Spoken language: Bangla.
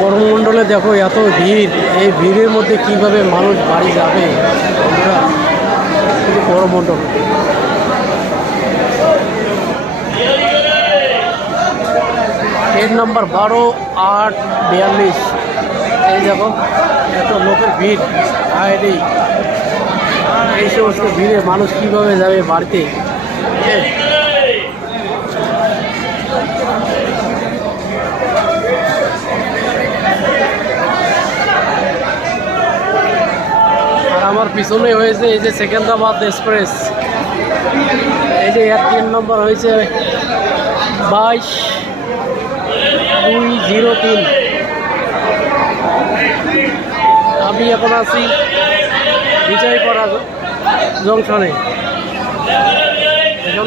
করমণ্ডলে দেখো এত ভিড়, এই ভিড়ের মধ্যে কিভাবে মানুষ বাড়ি যাবে বন্ধুরা। Coromandel train number 12-8-42। এই দেখো এত লোকের ভিড়, এই সমস্ত ভিড়ে মানুষ কিভাবে যাবে বাড়িতে। আর আমার পিছনে হয়েছে এই যে সেকেন্দ্রাবাদ এক্সপ্রেস। এই যে এর ট্রেন নম্বর হয়েছে 22-203। আমি এখন আছি বিজয়পাড়া জংশনে। এখন